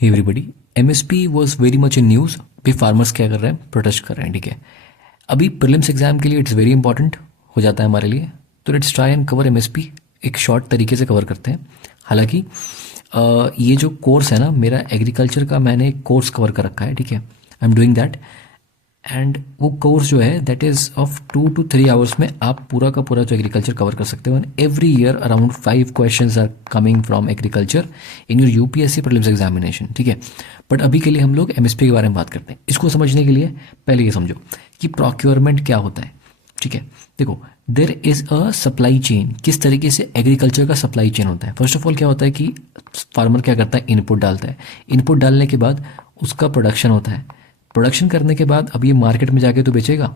Everybody, MSP was very much in news. भी farmers क्या कर रहे हैं, प्रोटेस्ट कर रहे हैं। ठीक है, अभी प्रीलिम्स एग्जाम के लिए इट्स वेरी इंपॉर्टेंट हो जाता है हमारे लिए। तो let's try and cover MSP, एक शॉर्ट तरीके से कवर करते हैं। हालांकि ये जो कोर्स है ना मेरा एग्रीकल्चर का, मैंने एक कोर्स कवर कर रखा है। ठीक है, I am doing that. And वो कोर्स जो है that is of 2 to 3 hours में आप पूरा का पूरा जो एग्रीकल्चर कवर कर सकते हो। And every year around 5 questions are coming from agriculture in your UPSC prelims examination. ठीक है, बट अभी के लिए हम लोग एमएसपी के बारे में बात करते हैं। इसको समझने के लिए पहले ये समझो कि प्रोक्योरमेंट क्या होता है। ठीक है, देखो there is a supply chain. किस तरीके से एग्रीकल्चर का सप्लाई चेन होता है। फर्स्ट ऑफ ऑल क्या होता है कि फार्मर क्या करता है, इनपुट डालता है। इनपुट डालने के बाद उसका प्रोडक्शन होता है। प्रोडक्शन करने के बाद अब ये मार्केट में जाके तो बेचेगा।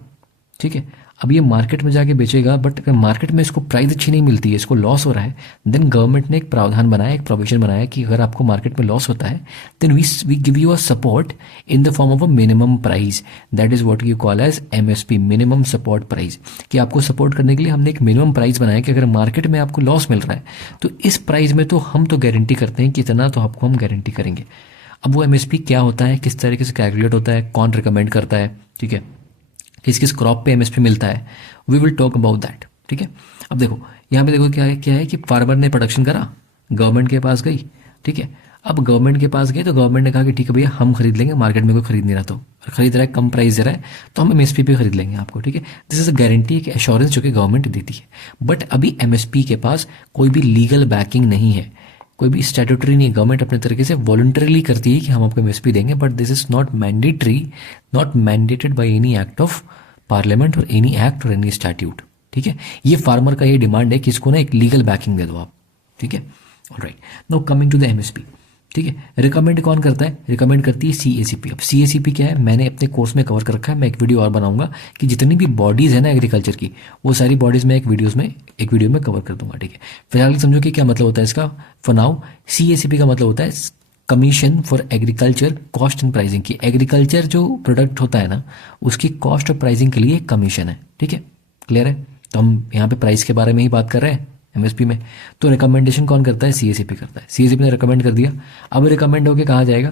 ठीक है, अब ये मार्केट में जाके बेचेगा, बट अगर मार्केट में इसको प्राइस अच्छी नहीं मिलती है, इसको लॉस हो रहा है, देन गवर्नमेंट ने एक प्रावधान बनाया, एक प्रोविजन बनाया कि अगर आपको मार्केट में लॉस होता है then we give you a support in the form of a minimum price. That is what you call as MSP, minimum support price. कि आपको सपोर्ट करने के लिए हमने एक मिनिमम प्राइस बनाया कि अगर मार्केट में आपको लॉस मिल रहा है तो इस प्राइस में तो हम तो गारंटी करते हैं कि इतना तो आपको हम गारंटी करेंगे। अब वो एमएसपी क्या होता है, किस तरीके से कैलकुलेट होता है, कौन रिकमेंड करता है, ठीक है, किस किस क्रॉप पे एमएसपी मिलता है, we will talk about that. ठीक है, अब देखो यहाँ पे देखो क्या है कि फार्मर ने प्रोडक्शन करा, गवर्नमेंट के पास गई। ठीक है, अब गवर्नमेंट के पास गए तो गवर्नमेंट ने कहा कि ठीक है भैया हम खरीद लेंगे, मार्केट में कोई खरीद नहीं रहा तो, और खरीद रहा है कम प्राइस दे रहा है तो हम एमएसपी पे खरीद लेंगे आपको। ठीक है, दिस इज अ गारंटी, एक एश्योरेंस जो कि गवर्नमेंट देती है। बट अभी एमएसपी के पास कोई भी लीगल बैकिंग नहीं है, कोई भी स्टैट्यूटरी नहीं है। गवर्नमेंट अपने तरीके से वॉलंटरीली करती है कि हम आपको एमएसपी देंगे, but this is not mandatory, not mandated by any act of parliament और एनी एक्ट और एनी स्टैट्यूट। ठीक है, ये फार्मर का ये डिमांड है कि इसको ना एक लीगल बैकिंग दे दो आप। ठीक है, alright, now coming to the MSP. ठीक है, रिकमेंड कौन करता है, रिकमेंड करती है सीएसीपी। अब सीएसीपी क्या है, मैंने अपने कोर्स में कवर कर रखा है, मैं एक वीडियो और बनाऊंगा कि जितनी भी बॉडीज है ना एग्रीकल्चर की, वो सारी बॉडीज मैं एक वीडियो में कवर कर दूंगा। ठीक है, फिलहाल समझो कि क्या मतलब होता है इसका। फॉर नाउ सीएसीपी का मतलब होता है commission for agriculture cost and pricing. की एग्रीकल्चर जो प्रोडक्ट होता है ना उसकी कॉस्ट और प्राइसिंग के लिए कमीशन है। ठीक है, क्लियर है। तो हम यहाँ पे प्राइस के बारे में ही बात कर रहे हैं एमएसपी में। तो रिकमेंडेशन कौन करता है, सीएसीपी करता है। सीएसीपी ने रिकमेंड कर दिया, अब रिकमेंड होकर कहाँ जाएगा,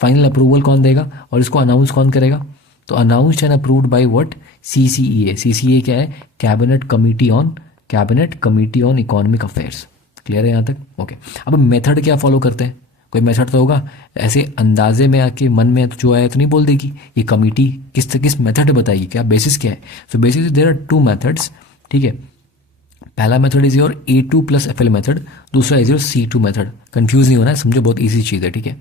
फाइनल अप्रूवल कौन देगा और इसको अनाउंस कौन करेगा। तो announced and approved by what, CCEA. CCEA क्या है, cabinet committee on economic affairs. Clear है यहाँ तक, ओके। अब मेथड क्या फॉलो करते हैं, कोई मेथड तो होगा, ऐसे अंदाजे में आके मन में जो आया तो नहीं बोल देगी। ये कमिटी किस मेथड बताएगी, क्या बेसिस क्या है। So basis there are 2 methods. ठीक है, पहला method is your A2 + FL method, दूसरा is your C2 method. Confuse नहीं होना है, समझो बहुत इजी चीज़ है। ठीक है,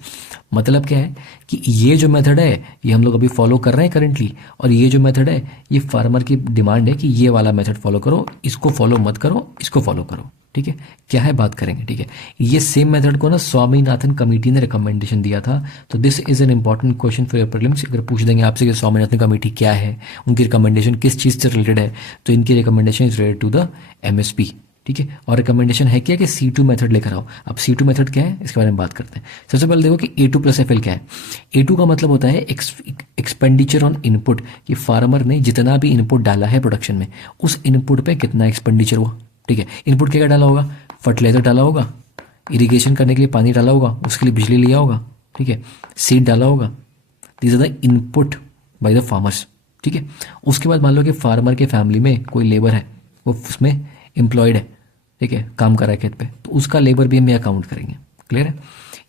मतलब क्या है कि ये जो मेथड है ये हम लोग अभी फॉलो कर रहे हैं करेंटली, और ये जो मेथड है ये फार्मर की डिमांड है कि ये वाला मेथड फॉलो करो, इसको फॉलो मत करो, इसको फॉलो करो। ठीक है, क्या है बात करेंगे। ठीक है, ये सेम मेथड को ना स्वामीनाथन कमेटी ने रिकमेंडेशन दिया था। तो this is an important question for your prelims. अगर पूछ देंगे आपसे कि स्वामीनाथन कमेटी क्या है, उनकी रिकमेंडेशन किस चीज़ से रिलेटेड है, तो इनकी recommendation is related to the MSP. ठीक है, और रिकमेंडेशन है क्या कि C2 मेथड लेकर आओ। अब C2 मेथड क्या है इसके बारे में बात करते हैं। सबसे पहले देखो कि A2 + FL क्या है। A2 का मतलब होता है एक्सपेंडिचर ऑन इनपुट, कि फार्मर ने जितना भी इनपुट डाला है प्रोडक्शन में उस इनपुट पे कितना एक्सपेंडिचर हुआ। ठीक है, इनपुट क्या क्या डाला होगा, फर्टिलाइजर डाला होगा, इरिगेशन करने के लिए पानी डाला होगा, उसके लिए बिजली लिया होगा। ठीक है, सीड डाला होगा। These are the input by the farmers. ठीक है, उसके बाद मान लो कि फार्मर के फैमिली में कोई लेबर है, वो उसमें एम्प्लॉयड है। ठीक है, काम कर रहा है खेत पे, तो उसका लेबर भी हम यहाँ काउंट करेंगे। क्लियर है,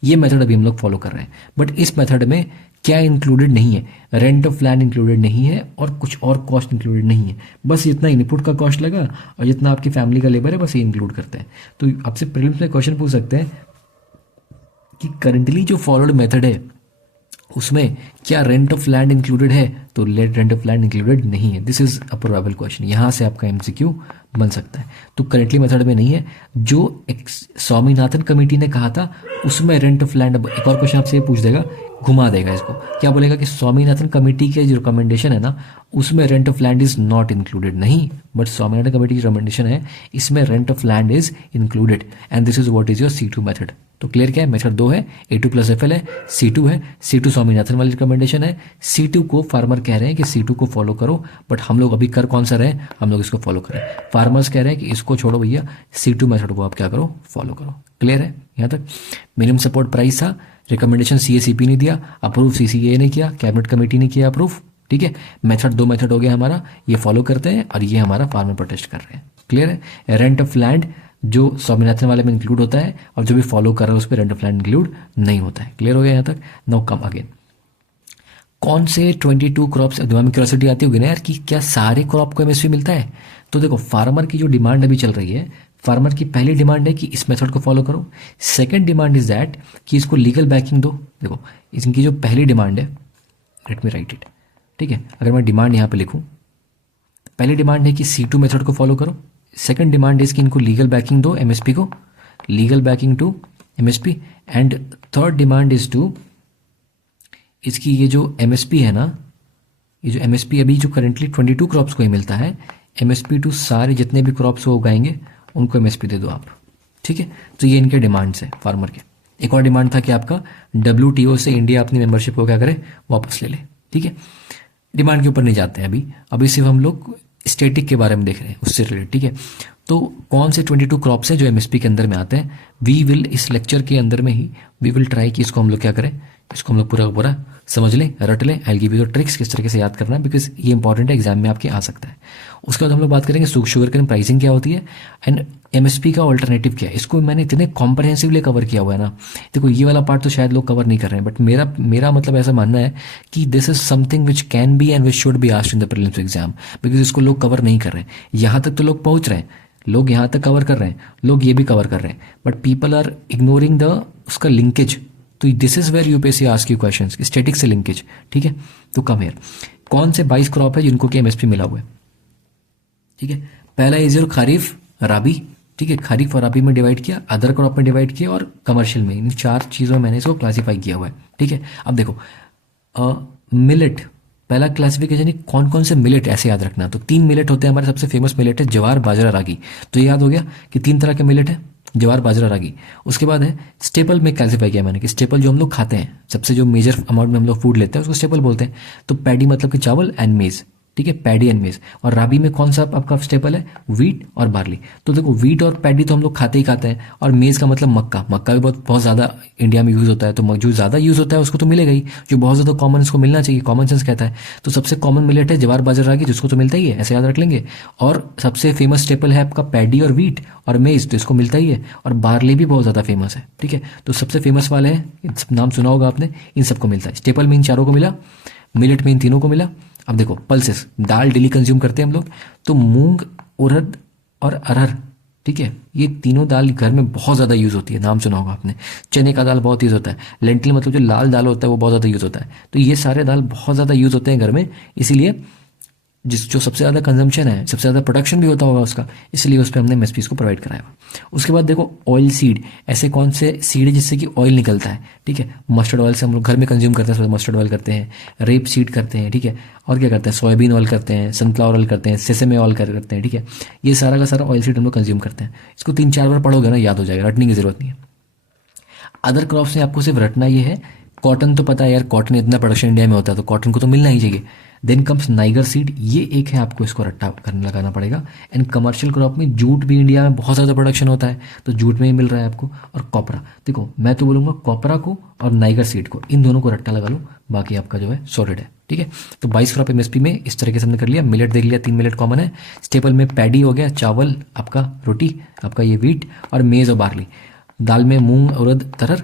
ये मेथड अभी हम लोग फॉलो कर रहे हैं। बट इस मेथड में क्या इंक्लूडेड नहीं है, रेंट ऑफ लैंड इंक्लूडेड नहीं है और कुछ और कॉस्ट इंक्लूडेड नहीं है। बस जितना इनपुट का कॉस्ट लगा और जितना आपकी फैमिली का लेबर है बस ये इंक्लूड करते हैं। तो आपसे प्रीलिम्स में क्वेश्चन पूछ सकते हैं कि करंटली जो फॉलोड मेथड है उसमें क्या रेंट ऑफ लैंड इंक्लूडेड है, तो रेंट ऑफ लैंड इंक्लूडेड नहीं है। This is a probable question, यहाँ से आपका एमसीक्यू बन सकता है। तो करेंटली मेथड में नहीं है। जो स्वामीनाथन कमेटी ने कहा था उसमें रेंट ऑफ लैंड, एक और क्वेश्चन आपसे ये पूछ देगा, घुमा देगा इसको, क्या बोलेगा कि स्वामीनाथन कमेटी के जो रिकमेंडेशन है ना उसमें rent of land is not included. नहीं, बट स्वामीनाथन कमेटी की रिकमेंडेशन है इसमें rent of land is included and this is what is your C2 method. तो क्लियर क्या है, मेथड 2 है, A2 + FL है, C2 है। C2 स्वामीनाथन वाली रिकमेंडेशन है, C2 को फार्मर कह रहे हैं कि C2 को फॉलो करो, बट हम लोग अभी कर कौन सा रहे हैं, हम लोग इसको फॉलो करें। फार्मर्स कह रहे हैं कि इसको छोड़ो भैया, C2 मेथड को आप क्या करो, फॉलो करो। क्लियर है यहाँ तक। मिनिमम सपोर्ट प्राइस था, रिकमेंडेशन CACP ने दिया, अप्रूव CCA ने किया, कैबिनेट कमेटी ने किया अप्रूव, ठीक है। मेथड, 2 मेथड हो गया हमारा, ये फॉलो करते हैं और ये हमारा फार्मर प्रोटेस्ट कर रहे हैं। क्लियर है। रेंट ऑफ लैंड जो स्वामीनाथन वाले में इंक्लूड होता है और जो भी फॉलो कर रहा है उस पर रेंट ऑफ लैंड इंक्लूड नहीं होता है। क्लियर हो गया यहाँ तक। नाउ कम अगेन, कौन से 22 क्रॉप्स, दिमाग में क्यूरियोसिटी आती होगी ना यार कि क्या सारे क्रॉप को MSP मिलता है? तो देखो, फार्मर की जो डिमांड अभी चल रही है, फार्मर की पहली डिमांड है कि इस मेथड को फॉलो करो। सेकंड डिमांड इज दैट कि इसको लीगल बैकिंग दो। देखो, इनकी जो पहली डिमांड है, लेट मी राइट इट, ठीक है। अगर मैं डिमांड यहाँ पे लिखूँ, पहली डिमांड है कि C2 मेथड को फॉलो करो। सेकंड डिमांड इज कि इनको लीगल बैकिंग दो MSP को, legal backing to MSP। And third demand is to, इसकी ये जो MSP है ना, ये जो MSP अभी जो करेंटली 22 क्रॉप्स को ही मिलता है, MSP टू सारे जितने भी क्रॉप्स वो उगाएंगे उनको MSP दे दो आप, ठीक है। तो ये इनके डिमांड्स है फार्मर के। एक और डिमांड था कि आपका WTO से इंडिया अपनी मेंबरशिप को क्या करे, वापस ले ले, ठीक है। डिमांड के ऊपर नहीं जाते हैं अभी सिर्फ हम लोग स्टेटिक के बारे में देख रहे हैं, उससे रिलेटेड, ठीक है। तो कौन से 22 क्रॉप्स हैं जो MSP के अंदर में आते हैं, वी विल इस लेक्चर के अंदर में ही वी विल ट्राई कि इसको हम लोग क्या करें, इसको हम लोग पूरा पूरा समझ लें, रट लें। I give you the tricks किस तरीके से याद करना है, बिकॉज ये इंपॉर्टेंट है, एग्जाम में आपके आ सकता है। उसके बाद हम लोग बात करेंगे शुगर केन प्राइसिंग क्या होती है एंड MSP का ऑल्टरनेटिव क्या है। इसको मैंने इतने कॉम्प्रहेंसिवली कवर किया हुआ है ना। देखो, ये वाला पार्ट तो शायद लोग कवर नहीं कर रहे हैं, बट मेरा मतलब ऐसा मानना है कि this is something which can be and which should be asked in the prelims exam, because इसको लोग कवर नहीं कर रहे हैं। यहाँ तक तो लोग पहुंच रहे हैं, लोग यहाँ तक कवर कर रहे हैं, लोग ये भी कवर कर रहे हैं, but people are ignoring the उसका लिंकेज। तो this is where UPSC ask you questions, static से लिंकेज, ठीक है। तो कम हियर, कौन से 22 क्रॉप है जिनको कि MSP मिला हुआ है, ठीक है। पहला इज योर खरीफ राबी, ठीक है। खरीफ और राबी में डिवाइड किया, अदर क्रॉप में डिवाइड किया और कमर्शियल में, इन 4 चीज़ों में मैंने इसको क्लासीफाई किया हुआ है, ठीक है। अब देखो, मिलेट, पहला क्लासिफिकेशन है कौन कौन से मिलेट, ऐसे याद रखना। तो 3 मिलेट होते हैं हमारे, सबसे फेमस मिलेट है ज्वार बाजरा रागी। तो ये याद हो गया कि 3 तरह के मिलेट है, ज्वार बाजरा रागी। उसके बाद है स्टेपल में क्लासीफाई किया मैंने कि स्टेपल जो हम लोग खाते हैं, सबसे जो मेजर अमाउंट में हम लोग फूड लेते हैं उसको स्टेपल बोलते हैं। तो पैडी मतलब कि चावल एंड मेज, ठीक है, पैडी एंड मेज। और राबी में कौन सा आपका स्टेपल है, व्हीट और बार्ली। तो देखो, व्हीट और पैडी तो हम लोग खाते ही खाते हैं, और मेज का मतलब मक्का, मक्का भी बहुत ज़्यादा इंडिया में यूज़ होता है। तो जो ज़्यादा यूज़ होता है उसको तो मिलेगा ही, जो बहुत ज़्यादा कॉमन उसको मिलना चाहिए, कॉमन सेंस कहता है। तो सबसे कॉमन मिलेट है ज्वार बाजरा रागी, जिसको तो मिलता ही है, ऐसे याद रख लेंगे। और सबसे फेमस स्टेपल है आपका पैडी और व्हीट और मेज, तो इसको मिलता ही है। और बार्ली भी बहुत ज़्यादा फेमस है, ठीक है। तो सबसे फेमस वाले हैं, नाम सुना होगा आपने, इन सबको मिलता है। स्टेपल में इन चारों को मिला, मिलेट में इन तीनों को मिला। अब देखो, पल्सेस, दाल डेली कंज्यूम करते हैं हम लोग, तो मूंग, उड़द और अरहर, ठीक है, ये तीनों दाल घर में बहुत ज़्यादा यूज़ होती है, नाम सुना होगा आपने। चने का दाल बहुत यूज़ होता है, लेंटिल मतलब जो लाल दाल होता है वो बहुत ज़्यादा यूज़ होता है। तो ये सारे दाल बहुत ज़्यादा यूज़ होते हैं घर में, इसीलिए जो सबसे ज़्यादा कंजम्पशन है, सबसे ज़्यादा प्रोडक्शन भी होता होगा उसका, इसलिए उस पर हमने MSP को प्रोवाइड कराया। उसके बाद देखो, ऑयल सीड, ऐसे कौन से सीड है जिससे कि ऑयल निकलता है, ठीक है। मस्टर्ड ऑयल से हम लोग घर में कंज्यूम करते हैं, मस्टर्ड ऑयल करते हैं, रेप सीड करते हैं, ठीक है। और क्या करते हैं, सोयाबीन ऑयल करते हैं, सनफ्लावर ऑयल करते हैं, सेसेमे ऑयल करते हैं, ठीक है। ये सारा का सारा ऑयल सीड हम लोग कंज्यूम करते हैं। इसको 3-4 बार पढ़ोगे ना, याद हो जाएगा, रटने की जरूरत नहीं है। अदर क्रॉप्स में आपको सिर्फ रटना ये है, कॉटन तो पता है यार, कॉटन इतना प्रोडक्शन इंडिया में होता है तो कॉटन को तो मिलना ही चाहिए। देन कम्स नाइगर सीड, ये एक है, आपको इसको रट्टा करने लगाना पड़ेगा। एंड कमर्शियल क्रॉप में जूट भी इंडिया में बहुत ज़्यादा प्रोडक्शन होता है, तो जूट में ही मिल रहा है आपको। और कॉपरा, देखो मैं तो बोलूँगा कॉपरा को और नाइगर सीड को, इन दोनों को रट्टा लगा लो, बाकी आपका जो है सॉलिड है, ठीक है। तो 22 क्रॉप MSP में इस तरीके से हमने कर लिया। मिलेट देख लिया, 3 मिलेट कॉमन है। स्टेपल में पैडी हो गया, चावल आपका, रोटी आपका ये व्हीट, और मेज और बार्ली। दाल में मूंग, उड़द, अरहर।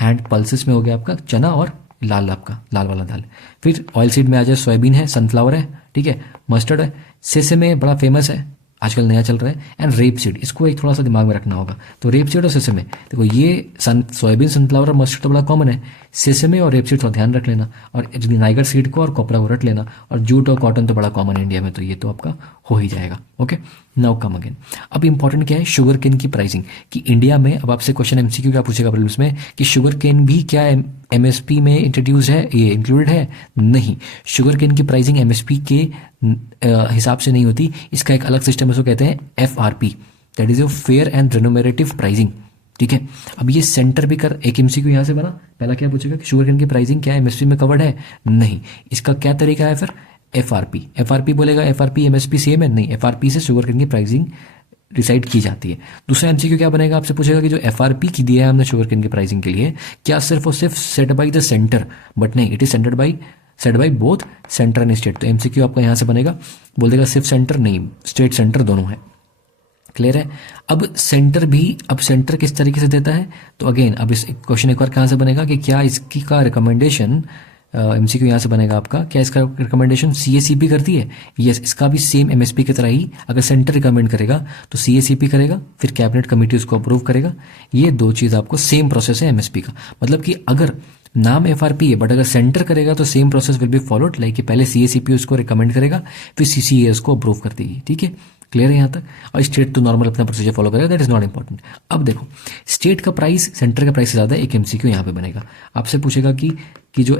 एंड पल्सेस में हो गया आपका चना और लाल, आपका लाल वाला दाल। फिर ऑयल सीड में आ जाए, सोयाबीन है, सनफ्लावर है, ठीक है, मस्टर्ड है, सेसेमे बड़ा फेमस है, आजकल नया चल रहा है। एंड रेप सीड, इसको एक थोड़ा सा दिमाग में रखना होगा। तो रेप सीड और सेसेमे, देखो ये सोयाबीन, सनफ्लावर और मस्टर्ड तो बड़ा कॉमन है, सेसेमे और रेप सीड थोड़ा ध्यान रख लेना, और नाइगर सीड को और कॉपरा को रट लेना। और जूट और कॉटन तो बड़ा कॉमन है इंडिया में, तो ये तो आपका हो ही जाएगा। Okay, now come again. अब इंपॉर्टेंट क्या है, शुगर केन की प्राइसिंग, कि इंडिया में, अब आपसे क्वेश्चन MCQ क्या पूछेगा प्रीलिम्स में, कि शुगर केन भी क्या MSP में इंट्रोड्यूस है, ये इंक्लूडेड है? नहीं, शुगर केन की प्राइसिंग MSP के हिसाब से नहीं होती, इसका एक अलग सिस्टम है, उसको कहते हैं FRP, that is your fair and remunerative pricing, ठीक है। अब ये सेंटर भी कर, एक MCQ यहाँ से बना, पहला क्या पूछेगा कि शुगर केन की प्राइसिंग क्या MSP में कवर्ड है? नहीं, इसका क्या तरीका है फिर? FRP बोलेगा, FRP MSP सेम है? नहीं, FRP से शुगर केन की प्राइसिंग डिसाइड की जाती है। दूसरा एमसीक्यू क्या बनेगा, आपसे पूछेगा कि जो एफआरपी की दिया है हमने शुगर केन की प्राइसिंग के लिए, क्या सिर्फ और सिर्फ set by the centre, but नहीं, it is set by both centre and state. तो एमसीक्यू आपका यहाँ से बनेगा, बोल देगा सिर्फ सेंटर नहीं, स्टेट सेंटर दोनों है। क्लियर है। अब सेंटर किस तरीके से देता है, तो अगेन अब इस क्वेश्चन एक बार कहाँ से बनेगा कि क्या इसकी का रिकमेंडेशन, एमसीक्यू यहाँ से बनेगा आपका, क्या इसका रिकमेंडेशन सीएसीपी करती है। यस, इसका भी सेम एमएसपी की तरह ही अगर सेंटर रिकमेंड करेगा तो सीएसीपी करेगा, फिर कैबिनेट कमेटी उसको अप्रूव करेगा। ये दो चीज़ आपको सेम प्रोसेस है एमएसपी का। मतलब कि अगर नाम एफआरपी है बट अगर सेंटर करेगा तो same process will be followed, like कि पहले सीएसीपी उसको रिकमेंड करेगा, फिर सीसीए उसको अप्रूव कर देगी। ठीक है, क्लियर है यहाँ तक। और स्टेट तो नॉर्मल अपना प्रोसीजर फॉलो करेगा, दैट इज नॉट इंपॉर्टेंट। अब देखो, स्टेट का प्राइस सेंटर का प्राइस से ज़्यादा है, एक एमसीक्यू यहाँ पे बनेगा। आपसे पूछेगा कि जो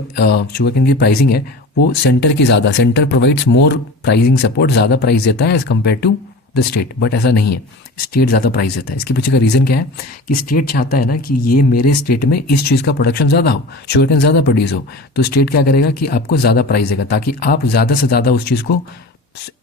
शुगर केन की प्राइसिंग है वो सेंटर की ज़्यादा, centre provides more pricing support, ज़्यादा प्राइस देता है as compared to the state, but ऐसा नहीं है, स्टेट ज़्यादा प्राइस देता है। इसके पीछे का रीज़न क्या है कि स्टेट चाहता है ना कि ये मेरे स्टेट में इस चीज़ का प्रोडक्शन ज़्यादा हो, शुगर केन ज़्यादा प्रोड्यूस हो, तो स्टेट क्या करेगा कि आपको ज़्यादा प्राइस देगा ताकि आप ज़्यादा से ज़्यादा उस चीज़ को,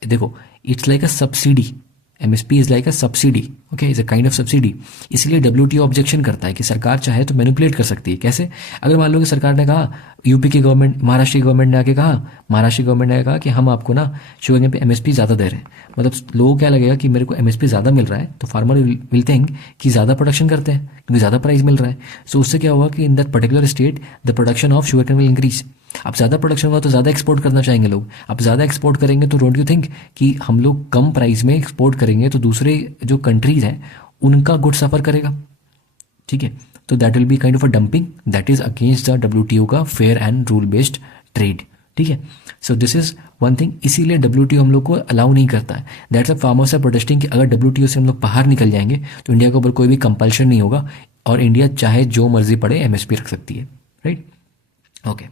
देखो it's like a subsidy, MSP is like a subsidy, okay, is a kind of subsidy. इसलिए डब्ल्यूटीओ ऑब्जेक्शन करता है कि सरकार चाहे तो मैनिपुलेट कर सकती है। कैसे, अगर मान लो कि सरकार ने कहा, यूपी की गवर्नमेंट, महाराष्ट्र की गवर्नमेंट ने आके कहा, महाराष्ट्र की गवर्नमेंट ने कहा कि हम आपको ना शुगर केन पे एमएसपी ज़्यादा दे रहे हैं, मतलब लोगों को क्या लगेगा कि मेरे को एमएसपी ज़्यादा मिल रहा है, तो फार्मर विल थिंक कि ज़्यादा प्रोडक्शन करते हैं क्योंकि ज़्यादा प्राइस मिल रहा है। सो उससे क्या होगा कि in that particular state the production of sugar cane will increase. अब ज़्यादा प्रोडक्शन हुआ तो ज़्यादा एक्सपोर्ट करना चाहेंगे लोग। अब ज़्यादा एक्सपोर्ट करेंगे तो डोंट यू थिंक कि हम लोग कम प्राइस में एक्सपोर्ट करेंगे तो दूसरे जो कंट्रीज हैं उनका गुड सफ़र करेगा। ठीक है, तो that will be kind of a dumping, that is against the WTO का fair and rule based trade. ठीक है, so this is one thing, इसीलिए डब्ल्यूटीओ हम लोग को अलाउ नहीं करता है। That's a farmers are protesting कि अगर डब्ल्यूटीओ से हम लोग बाहर निकल जाएंगे तो इंडिया के ऊपर कोई भी कंपल्शन नहीं होगा और इंडिया चाहे जो मर्जी पड़े एमएसपी रख सकती है, right. Okay,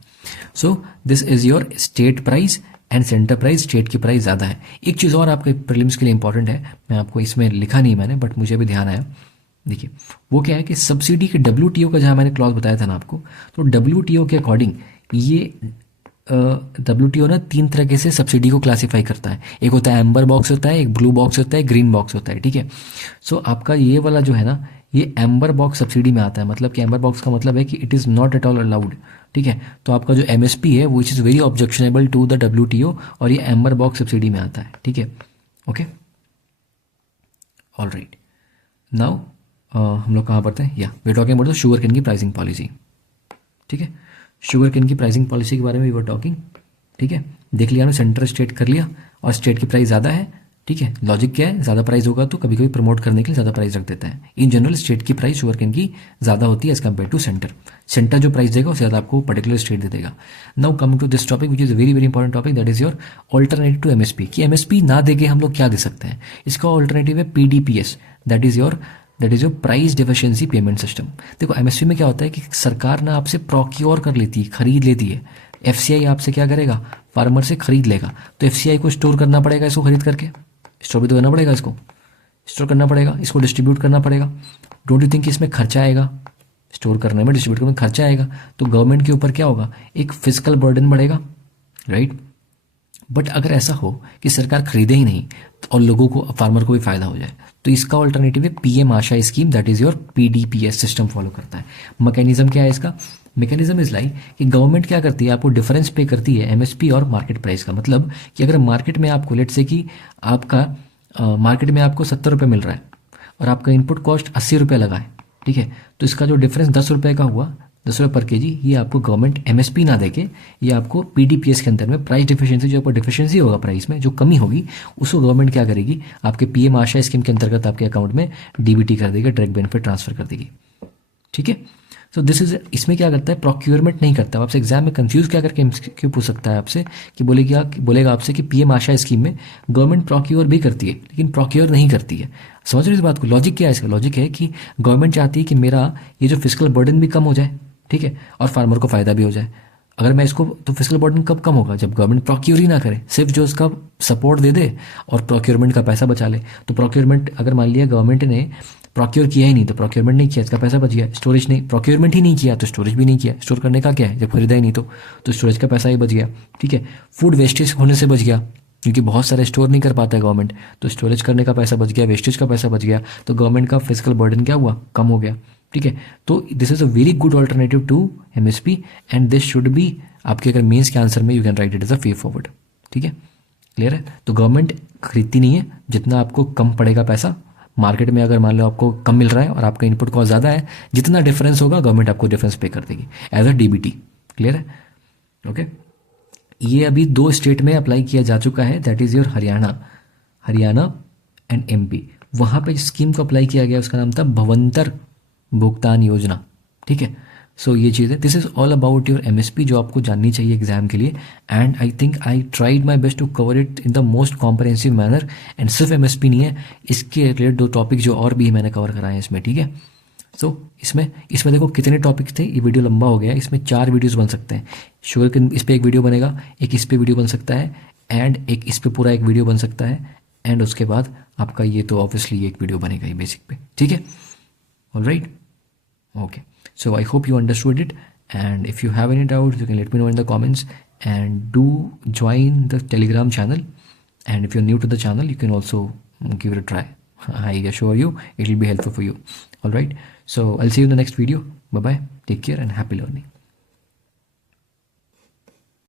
so this is your state price and centre price, state की प्राइस ज़्यादा है। एक चीज़ और आपके प्रीलिम्स के लिए इंपॉर्टेंट है, मैं आपको इसमें लिखा नहीं मैंने बट मुझे भी ध्यान आया, देखिए वो क्या है कि सब्सिडी के डब्ल्यूटीओ का जहाँ मैंने क्लॉज बताया था ना आपको, तो डब्ल्यूटीओ के अकॉर्डिंग ये डब्ल्यूटीओ ना 3 तरीके से सब्सिडी को क्लासीफाई करता है। एक होता है एम्बर बॉक्स होता है, एक ब्लू बॉक्स होता है, ग्रीन बॉक्स होता है। ठीक है, सो आपका ये वाला जो है ना ये एम्बर बॉक्स सब्सिडी में आता है। मतलब कि एम्बर बॉक्स का मतलब है कि it is not at all allowed. ठीक है, तो आपका जो एमएसपी है वो is very objectionable to the WTO और ये एम्बर बॉक्स सब्सिडी में आता है। ठीक है, ओके, ऑल राइट। नाउ हम लोग कहाँ पढ़ते हैं, या we talking about the sugar cane की प्राइसिंग पॉलिसी। ठीक है, शुगर केन की प्राइसिंग पॉलिसी के बारे में वी वर टॉकिंग। ठीक है, देख लिया हमने, सेंटर स्टेट कर लिया और स्टेट की प्राइस ज़्यादा है। ठीक है, लॉजिक क्या है, ज़्यादा प्राइस होगा तो कभी कभी प्रमोट करने के लिए ज़्यादा प्राइस रख देता है। इन जनरल स्टेट की प्राइस शुगर केन की ज़्यादा होती है as compared to centre. Centre जो प्राइस देगा उससे ज़्यादा आपको पर्टिकुलर स्टेट दे देगा। Now coming to this topic which is very very important topic, that is your alternative to MSP. कि एमएसपी ना देके हम लोग क्या दे सकते हैं, इसका ऑल्टरनेटिव है PDPS, that is your price deficiency payment system. देखो एमएसपी में क्या होता है कि सरकार ना आपसे प्रोक्योर कर लेती है, खरीद लेती है। एफसीआई आपसे क्या करेगा, फार्मर से खरीद लेगा, तो एफसीआई को स्टोर करना पड़ेगा इसको खरीद करके, स्टोर भी तो करना पड़ेगा, इसको स्टोर करना पड़ेगा, इसको डिस्ट्रीब्यूट करना पड़ेगा। डोंट यू थिंक कि इसमें खर्चा आएगा, स्टोर करने में, डिस्ट्रीब्यूट करने में खर्चा आएगा, तो गवर्नमेंट के ऊपर क्या होगा, एक फिजिकल बर्डन बढ़ेगा, राइट। बट अगर ऐसा हो कि सरकार खरीदे ही नहीं और लोगों को, फार्मर को भी फायदा हो जाए, तो इसका ऑल्टरनेटिव है PM Asha scheme, that is your PDPS system follow करता है। मैकेनिज्म क्या है इसका, मैकेनिज्म इज लाइक कि गवर्नमेंट क्या करती है, आपको डिफरेंस पे करती है एमएसपी और मार्केट प्राइस का। मतलब कि अगर मार्केट में आपको, लेट से कि आपका मार्केट में आपको 70 रुपये मिल रहा है और आपका इनपुट कॉस्ट 80 रुपये लगा है, ठीक है, तो इसका जो डिफरेंस 10 रुपये का हुआ, 10 रुपये पर केजी, ये आपको गवर्नमेंट एमएसपी ना देके ये आपको पीडीपीएस के अंदर में प्राइस डिफिशिएंसी, जो आपको डिफिशिएंसी होगा प्राइस में, जो कमी होगी, उसको गवर्नमेंट क्या करेगी, आपके पीएम आशा स्कीम के अंतर्गत आपके अकाउंट में डीबीटी कर देगी, डायरेक्ट बेनिफिट ट्रांसफर कर देगी। ठीक है, तो दिस इज, इसमें क्या करता है, प्रोक्योरमेंट नहीं करता। आपसे एग्जाम में कंफ्यूज क्या करके क्यों पूछ सकता है आपसे कि बोलेगा आपसे कि पीएम आशा स्कीम में गवर्नमेंट प्रोक्योर भी करती है लेकिन प्रोक्योर नहीं करती है। समझ रहे इस बात को, लॉजिक क्या है इसका, लॉजिक है कि गवर्नमेंट चाहती है कि मेरा ये जो फिजिकल बर्डन भी कम हो जाए, ठीक है, और फार्मर को फायदा भी हो जाए। अगर मैं इसको, तो फिजिकल बर्डन कब कम होगा, जब गवर्नमेंट प्रोक्योर ही ना करे, सिर्फ जो उसका सपोर्ट दे दे और प्रोक्योरमेंट का पैसा बचा ले। तो प्रोक्योरमेंट, अगर मान लिया गवर्नमेंट ने प्रोक्योर किया ही नहीं, तो प्रोक्योरमेंट नहीं किया, इसका पैसा बच गया। स्टोरेज नहीं, प्रोक्योरमेंट ही नहीं किया तो स्टोरेज भी नहीं किया। स्टोर करने का क्या है, जब खरीदा ही नहीं तो स्टोरेज का पैसा ही बच गया। ठीक है, फूड वेस्टेज होने से बच गया, क्योंकि बहुत सारे स्टोर नहीं कर पाता है गवर्नमेंट, तो स्टोरेज करने का पैसा बच गया, वेस्टेज का पैसा बच गया, तो गवर्नमेंट का फिजिकल बर्डन क्या हुआ, कम हो गया। ठीक है, तो this is a very good alternative to MSP and this should be, आपके अगर मेंस के आंसर में you can write it as a way forward. ठीक है, क्लियर है। तो गवर्नमेंट खरीदती नहीं है, जितना आपको कम पड़ेगा पैसा मार्केट में, अगर मान लो आपको कम मिल रहा है और आपका इनपुट कॉस्ट ज़्यादा है, जितना डिफरेंस होगा गवर्नमेंट आपको डिफरेंस पे कर देगी एज अ डीबीटी। क्लियर है, ओके। ये अभी 2 स्टेट में अप्लाई किया जा चुका है, that is your Haryana and MP. वहाँ पे स्कीम को अप्लाई किया गया, उसका नाम था भवंतर भुगतान योजना। ठीक है, सो ये चीज़ है, this is all about your MSP जो आपको जाननी चाहिए एग्जाम के लिए। And I think I tried my best to cover it in the most comprehensive manner. And सिर्फ एमएसपी नहीं है, इसके रिलेटेड 2 टॉपिक जो और भी मैंने कवर कराए हैं इसमें। ठीक है, सो इसमें देखो कितने टॉपिक्स थे, ये वीडियो लंबा हो गया है, इसमें 4 वीडियोस बन सकते हैं। शुगर के इस पर एक वीडियो बनेगा, एक इस पे वीडियो बन सकता है, एंड एक इस पे पूरा एक वीडियो बन सकता है, एंड उसके बाद आपका ये तो ऑब्वियसली एक वीडियो बनेगा ये बेसिक पे। ठीक है, alright, okay, so I hope you understood it, and if you have any doubts you can let me know in the comments, and do join the Telegram channel, and if you're new to the channel you can also give it a try. I assure you it will be helpful for you. All right, so I'll see you in the next video. Bye bye, take care and happy learning.